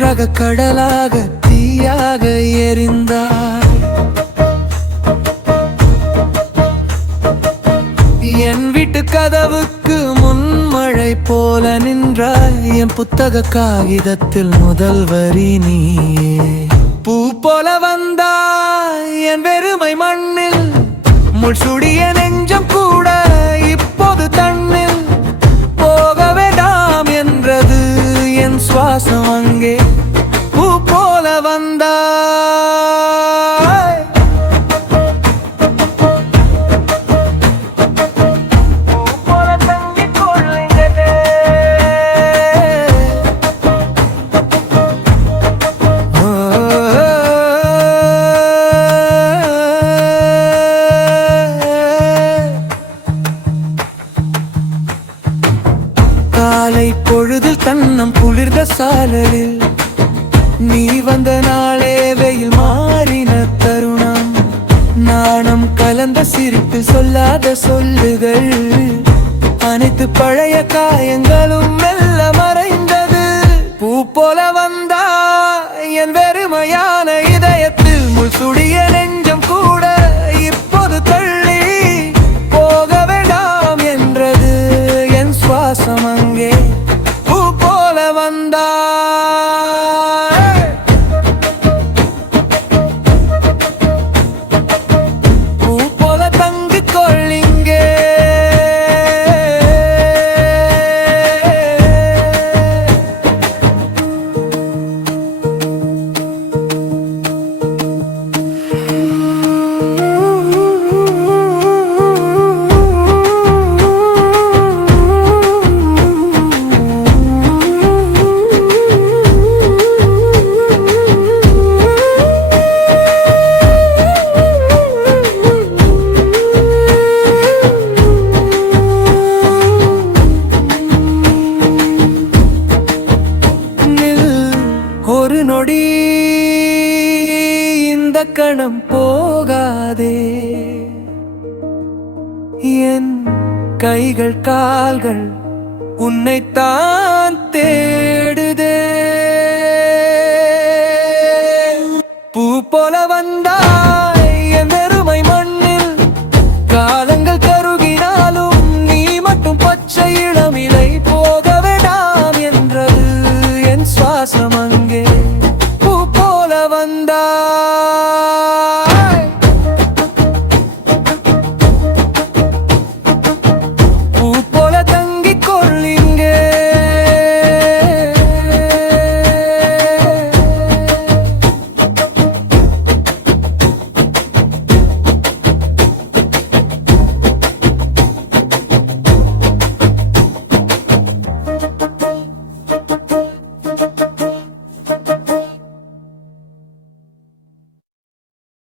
காற்றாக கடலாக தீயாக எரிந்தாய். என் வீட்டு கதவுக்கு முன்மழை போல நின்றாய். என் புத்தக காகிதத்தில் முதல் வரி நீயே. பூ போல வந்தாய் என் வெறுமை மண்ணில். முள்சுடிய நெஞ்சம் கூட இப்போது தண்ணில். போக வேண்டாம் என்றது என் சுவாசம் அங்கே. பூ போல வந்தாய். காலை பொழுதில் தன்னம் குளிர்ந்த சாலையில் நீ வந்த நாளே வெயில் மாறின தருணம். நாணம் கலந்த சிரிப்பில் சொல்லாத சொல்லுகள். அனைத்து பழைய காயங்களும் மெல்ல மறைந்தது. பூ போல வந்தா என் வெறுமையான இதயத்தில். முள்சுடிய நெஞ்சம் கூட இப்போது தள்ளி போக வேண்டாம் என்றது என் சுவாசம் அங்கே. பூ போல வந்தாய். பூ போல தங்கிக் கொள் இங்கே. ஒரு நொடி இந்த கணம் போகாதே. என் கைகள் கால்கள் உன்னைத்தான் தேடுதே. பூ போல